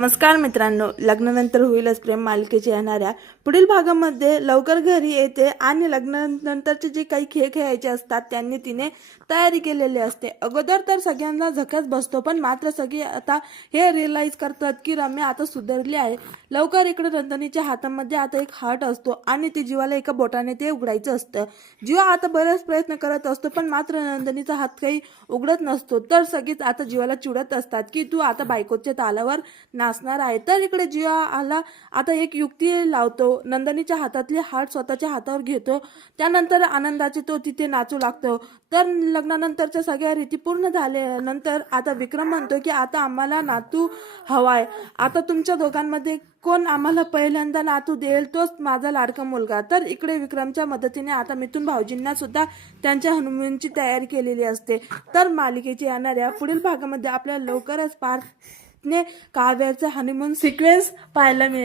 नमस्कार मित्रांनो, लग्नानंतर होईलच प्रेम मालिकेच्या येणाऱ्या पुढील भागामध्ये लवकर घरी येते आणि लग्नानंतरचे जे काही खेळ खेळायचे असतात त्यांनी तिने तयारी केलेली असते। अगोदर तर सगळ्यांना झकास बसतो, पण मात्र सगळे आता हे रिअलाइज करतात की रम्या आता सुधारली आहे। लवकर इकडे नंदिनीच्या हातामध्ये आता एक हार्ट असतो आणि ती जीवाला एका बोटाने ते उघडायचं असतं। जीवा आता बरेच प्रयत्न करत असतो, पण मात्र नंदिनीचा हात काही उघडत नसतो। तर सगळेच आता जीवाला चिडत असतात की तू आता बायकोच्या तालावर नाचणार आहे। तर इकडे जीवा आला आता एक युक्ती लावतो, नंदिनीच्या हातातले हार्ट स्वतःच्या हातावर घेतो, त्यानंतर आनंदाचे तो तिथे नाचू लागतो। तर लग्नानंतरच्या सगळ्या रीती पूर्ण झाल्यानंतर आता विक्रम म्हणतो की आता आम्हाला नातू हवाय, आता तुमच्या दोघांमध्ये कोण आम्हाला पहिल्यांदा नातू देईल तोच माझा लाडका मुलगा। तर इकडे विक्रमच्या मदतीने आता मिथुन भाऊजींना सुद्धा त्यांच्या हनुमूनची तयारी केलेली असते। तर मालिकेच्या येणाऱ्या पुढील भागामध्ये आपल्याला लवकरच पार्थने काव्याचा हनीमून सिक्वेन्स पाहायला मिळेल।